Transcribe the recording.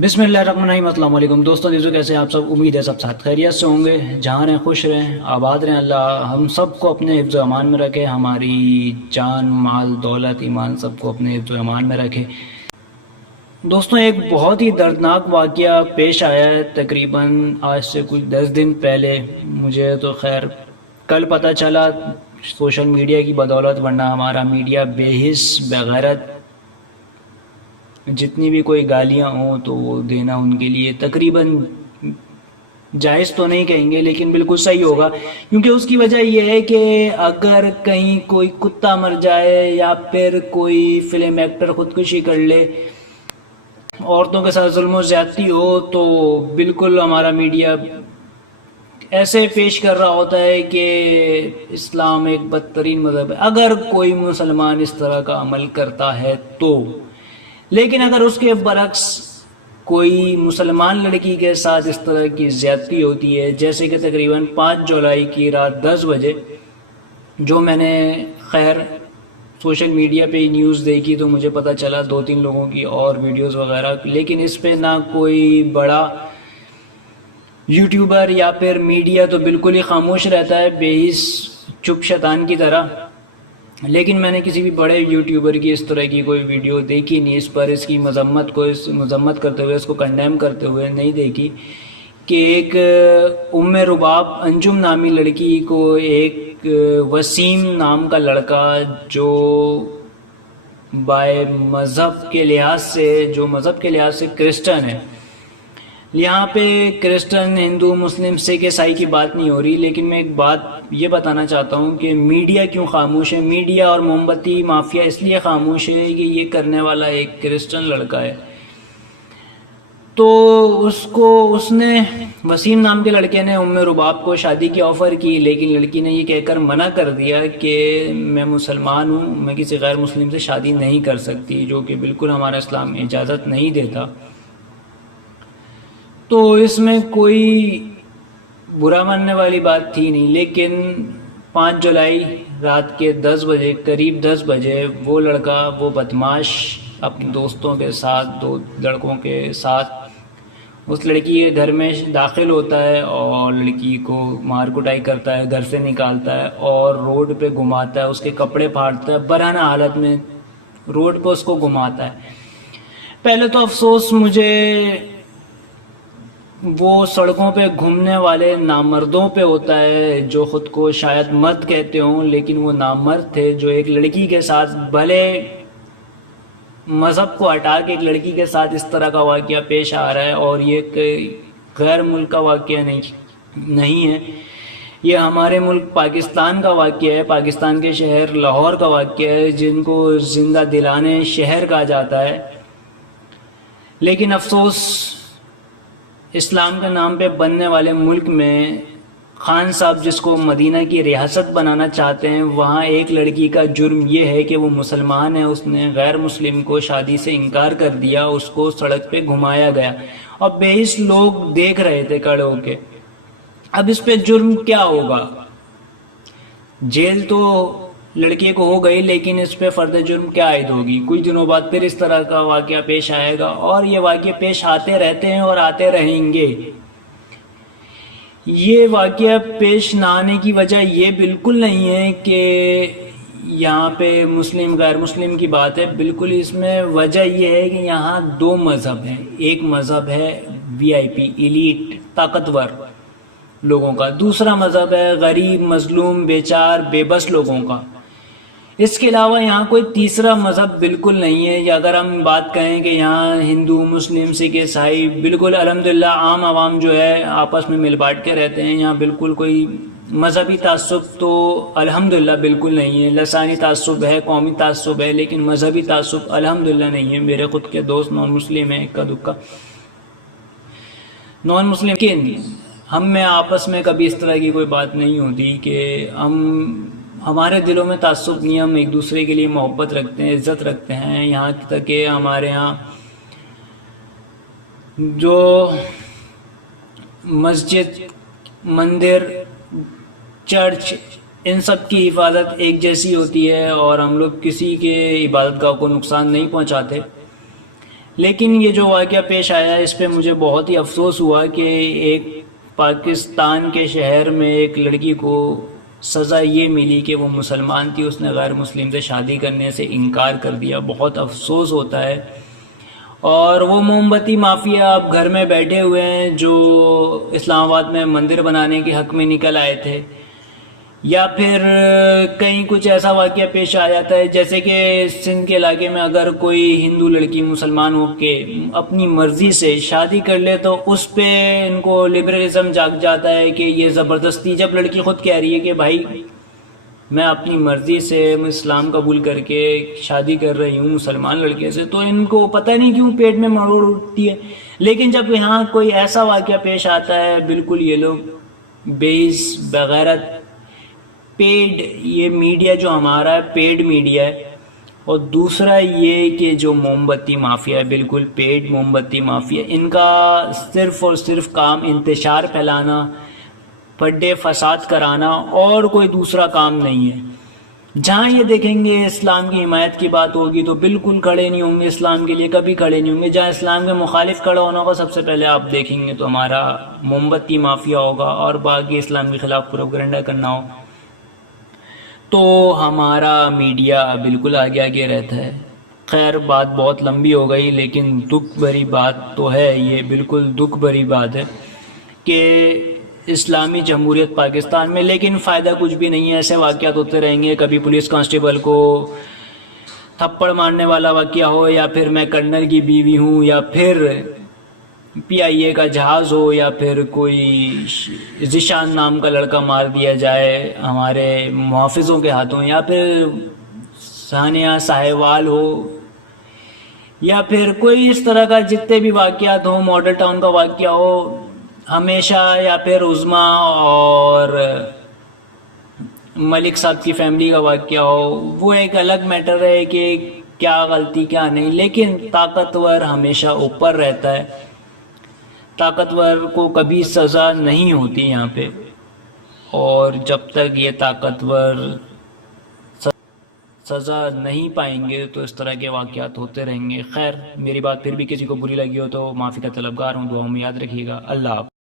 बिस्मिल्लाहिर्रहमानिर्रहीम। अस्सलाम वालेकुम दोस्तों, कैसे हैं आप सब। उम्मीद है सब साथ खैरियत से होंगे। जहाँ रहें खुश रहें, आबाद रहें। अल्लाह हम सबको अपने हिफ्ज़ व अमान में रखे, हमारी जान माल दौलत ईमान सबको अपने हिफ्ज़ व अमान में रखे। दोस्तों, एक बहुत ही दर्दनाक वाक़या पेश आया है तकरीबन आज से कुछ 10 दिन पहले। मुझे तो खैर कल पता चला सोशल मीडिया की बदौलत, वरना हमारा मीडिया बेहिस बेगैरत, जितनी भी कोई गालियाँ हों तो वो देना उनके लिए तकरीबन जायज़ तो नहीं कहेंगे लेकिन बिल्कुल सही होगा। क्योंकि उसकी वजह यह है कि अगर कहीं कोई कुत्ता मर जाए या फिर कोई फिल्म एक्टर ख़ुदकुशी कर ले, औरतों के साथ जुल्म ज़्यादती हो, तो बिल्कुल हमारा मीडिया ऐसे पेश कर रहा होता है कि इस्लाम एक बदतरीन मज़हब है अगर कोई मुसलमान इस तरह का अमल करता है तो। लेकिन अगर उसके बरक्स कोई मुसलमान लड़की के साथ इस तरह की ज़्यादती होती है, जैसे कि तकरीबन 5 जुलाई की रात 10 बजे, जो मैंने खैर सोशल मीडिया पे ही न्यूज़ देखी तो मुझे पता चला 2-3 लोगों की और वीडियोस वगैरह, लेकिन इस पे ना कोई बड़ा यूट्यूबर या फिर मीडिया तो बिल्कुल ही खामोश रहता है, बेहिस चुप शैतान की तरह। लेकिन मैंने किसी भी बड़े यूट्यूबर की इस तरह की कोई वीडियो देखी नहीं, इस पर इसकी मजम्मत करते हुए, इसको कंडेम करते हुए नहीं देखी कि एक उम्मे रुबाब अंजुम नामी लड़की को एक वसीम नाम का लड़का, जो मज़हब के लिहाज से क्रिश्चन है, यहाँ पे क्रिश्चन हिंदू मुस्लिम सिख ईसाई की बात नहीं हो रही, लेकिन मैं एक बात ये बताना चाहता हूँ कि मीडिया क्यों खामोश है। मीडिया और मोमबत्ती माफिया इसलिए खामोश है कि ये करने वाला एक क्रिश्चन लड़का है। तो उसने वसीम नाम के लड़के ने उम्मे रुबाब को शादी की ऑफ़र की, लेकिन लड़की ने ये कहकर मना कर दिया कि मैं मुसलमान हूँ, मैं किसी गैर मुस्लिम से शादी नहीं कर सकती, जो कि बिल्कुल हमारा इस्लाम इजाज़त नहीं देता। तो इसमें कोई बुरा मानने वाली बात थी नहीं। लेकिन 5 जुलाई रात के 10 बजे, करीब 10 बजे, वो लड़का, वो बदमाश अपने दोस्तों के साथ, 2 लड़कों के साथ उस लड़की के घर में दाखिल होता है और लड़की को मार कुटाई करता है, घर से निकालता है और रोड पे घुमाता है, उसके कपड़े फाड़ता है, बराना हालत में रोड पे उसको घुमाता है। पहले तो अफसोस मुझे वो सड़कों पे घूमने वाले नामर्दों पे होता है, जो ख़ुद को शायद मर्द कहते हों, लेकिन वो नामर्द थे, जो एक लड़की के साथ, भले मज़हब को हटा के एक लड़की के साथ इस तरह का वाक़या पेश आ रहा है। और ये गैर मुल्क का वाक़या नहीं है, ये हमारे मुल्क पाकिस्तान का वाक़या है, पाकिस्तान के शहर लाहौर का वाक़या है, जिनको जिंदा दिलाने शहर कहा जाता है। लेकिन अफसोस, इस्लाम के नाम पे बनने वाले मुल्क में खान साहब जिसको मदीना की रियासत बनाना चाहते हैं, वहाँ एक लड़की का जुर्म ये है कि वो मुसलमान है, उसने गैर मुस्लिम को शादी से इनकार कर दिया, उसको सड़क पे घुमाया गया और बेहिस लोग देख रहे थे खड़े होके। अब इस पे जुर्म क्या होगा? जेल तो लड़के को हो गई, लेकिन इस पे फर्द जुर्म क्या आयद होगी? कुछ दिनों बाद फिर इस तरह का वाक़या पेश आएगा और ये वाक़या पेश आते रहते हैं और आते रहेंगे। ये वाक़या पेश ना आने की वजह ये बिल्कुल नहीं है कि यहाँ पे मुस्लिम गैर मुस्लिम की बात है, बिल्कुल इसमें वजह ये है कि यहाँ 2 मज़हब हैं। एक मज़हब है VIP एलीट ताकतवर लोगों का, दूसरा मज़हब है गरीब मजलूम बेचार बेबस लोगों का। इसके अलावा यहाँ कोई तीसरा मज़हब बिल्कुल नहीं है। या अगर हम बात कहें कि यहाँ हिंदू मुस्लिम सिख ईसाई, बिल्कुल अल्हम्दुलिल्लाह आम आवाम जो है आपस में मिल बांट के रहते हैं। यहाँ बिल्कुल कोई मजहबी तासुब तो अल्हम्दुलिल्लाह बिल्कुल नहीं है। लसानी तासुब है, कौमी तासुब है, लेकिन मजहबी तासुब अल्हम्दुलिल्लाह नहीं है। मेरे खुद के दोस्त नॉन मुस्लिम हैं, इक्का दुक्का नॉन मुस्लिम, लेकिन हम में आपस में कभी इस तरह की कोई बात नहीं होती कि हमारे दिलों में तासुब नहीं, हम एक दूसरे के लिए मोहब्बत रखते हैं, इज़्ज़त रखते हैं। यहाँ तक कि हमारे यहाँ जो मस्जिद, मंदिर, चर्च, इन सब की हिफाजत एक जैसी होती है और हम लोग किसी के इबादतगाह को नुकसान नहीं पहुँचाते। لیکن یہ جو واقعہ پیش آیا اس پہ مجھے بہت ہی افسوس ہوا کہ ایک پاکستان کے شہر میں ایک لڑکی کو سزا یہ ملی کہ وہ مسلمان تھی، اس نے غیر مسلم سے شادی کرنے سے انکار کر دیا. بہت افسوس ہوتا ہے. اور وہ موم بتی مافیا اب گھر میں بیٹھے ہوئے ہیں جو اسلام آباد میں مندر بنانے کے حق میں نکل آئے تھے، یا پھر کہیں کچھ ایسا واقعہ پیش آ جاتا ہے جیسے کہ سندھ کے علاقے میں اگر کوئی ہندو لڑکی مسلمان ہو کے اپنی مرضی سے شادی کر لے تو اس پہ ان کو لبرلزم جاگ جاتا ہے کہ یہ زبردستی، جب لڑکی خود کہہ رہی ہے کہ بھائی میں اپنی مرضی سے اسلام قبول کر کے شادی کر رہی ہوں مسلمان لڑکے سے، تو ان کو پتہ نہیں کیوں پیٹ میں مروڑ اٹھتی ہے. لیکن جب یہاں کوئی ایسا واقعہ پیش آتا ہے بالکل یہ لوگ بیس بغیرت پیڈ، یہ میڈیا جو ہمارا ہے پیڈ میڈیا ہے. اور دوسرا یہ کہ جو موم بتی مافیا ہے، بالکل پیڈ موم بتی مافیا، ان کا صرف اور صرف کام انتشار پھیلانا، پڈے فساد کرانا، اور کوئی دوسرا کام نہیں ہے. جہاں یہ دیکھیں گے اسلام کی حمایت کی بات ہوگی تو بالکل کھڑے نہیں ہوں گے، اسلام کے لیے کبھی کھڑے نہیں ہوں گے. جہاں اسلام کے مخالف کھڑا ہونا ہوگا سب سے پہلے آپ دیکھیں گے تو ہمارا موم بتی مافیا ہوگا، اور باقی اسلام کے خلاف پروپیگنڈا کرنا ہو تو ہمارا میڈیا بالکل آگے آگے رہتا ہے. خیر بات بہت لمبی ہو گئی، لیکن دکھ بھری بات تو ہے، یہ بالکل دکھ بھری بات ہے کہ اسلامی جمہوریت پاکستان میں، لیکن فائدہ کچھ بھی نہیں ہے. ایسے واقعات ہوتے رہیں گے، کبھی پولیس کانسٹیبل کو تھپڑ مارنے والا واقعہ ہو، یا پھر میں کرنل کی بیوی ہوں، یا پھر پی آئی اے کا جہاز ہو، یا پھر کوئی ذیشان نام کا لڑکا مار دیا جائے ہمارے محافظوں کے ہاتھوں، یا پھر ثانیہ ساہیوال ہو، یا پھر کوئی اس طرح کا جتنے بھی واقعات ہوں، ماڈل ٹاؤن کا واقعہ ہو ہمیشہ، یا پھر عظما اور ملک صاحب کی فیملی کا واقعہ ہو، وہ ایک الگ میٹر ہے کہ کیا غلطی کیا نہیں. لیکن طاقتور ہمیشہ اوپر رہتا ہے، طاقتور کو کبھی سزا نہیں ہوتی یہاں پہ، اور جب تک یہ طاقتور سزا نہیں پائیں گے تو اس طرح کے واقعات ہوتے رہیں گے. خیر میری بات پھر بھی کسی کو بری لگی ہو تو معافی کا طلبگار ہوں، دعاؤں میں یاد رکھیے گا. اللہ حافظ.